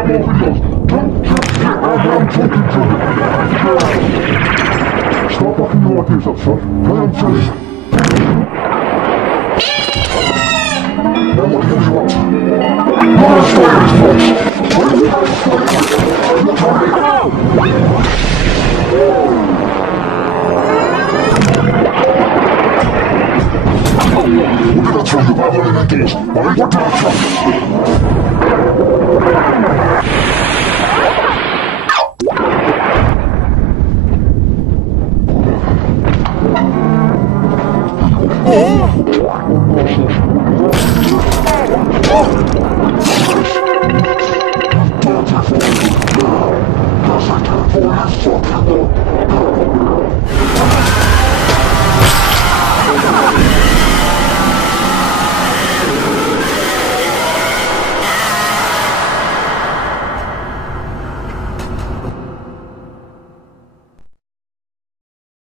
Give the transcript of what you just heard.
Stop fucking your ideas up, son. Play on three. Now what do you want? More stories, folks. What did I tell you about running indoors? What did I tell you?